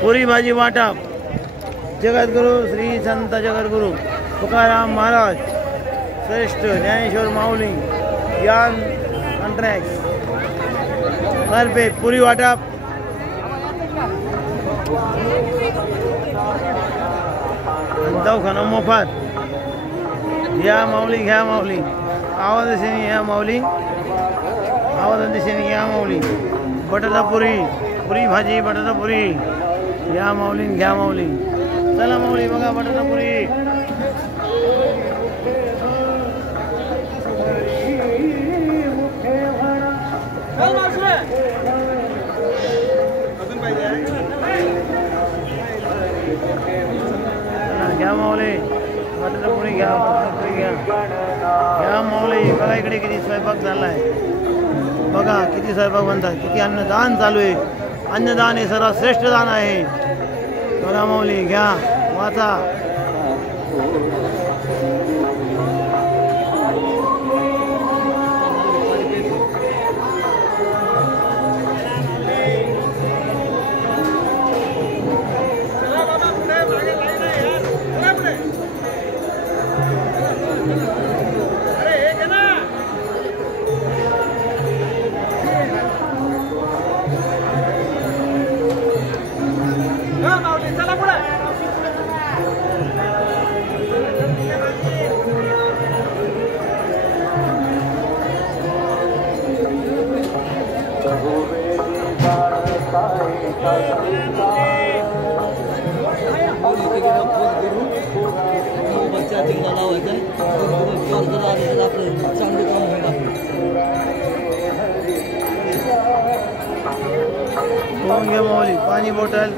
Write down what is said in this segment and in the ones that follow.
पुरी भाजी वाटप जगद्गुरु श्री संत जगद्गुरु तुकाराम महाराज श्रेष्ठ ज्ञानेश्वर माऊली ज्ञान कॉन्ट्रॅक्ट तर्फे पुरी वाटप दवाखाना मोफत घ्या माऊली घ्या माऊली आवाज दिशेने घ्या माऊली आवाज दिशेने घ्या माऊली बटाटा पुरी पुरी भाजी बटाटा पुरी घ्या माऊली घ्या माऊली चला माऊली बघा बटाटा पुरी घ्या माऊली बटाटा पुरी घ्या घ्या माऊली बघा इकडे किती स्वयंपाक झालाय बघा किती स्वयंपाक बनतात किती अन्नदान चालू आहे अन्नदान हे सर्वात श्रेष्ठ दान आहे बघा माऊली घ्या वाचा माऊली पाणी बॉटल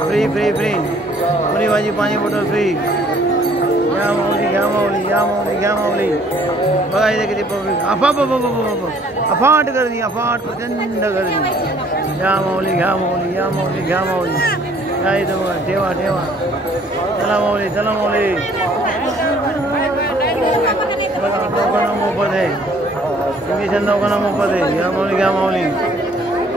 फ्री फ्री फ्री पुरी भाजी पाणी बॉटल फ्री घ्या माऊली घ्या माऊली घ्या माऊली घ्या माऊली बघा इथे किती पब्लिक अफाट गर्दी अफाट प्रचंड गर्दी घ्या माऊली घ्या माऊली घ्या माऊली घ्या माऊली घ्या इथं बघा ठेवा ठेवा चला माऊली चला माऊली बघा दवाखाना मोफत आहे इंजेक्शन दवाखाना मोफत आहे घ्या माऊली घ्या माऊली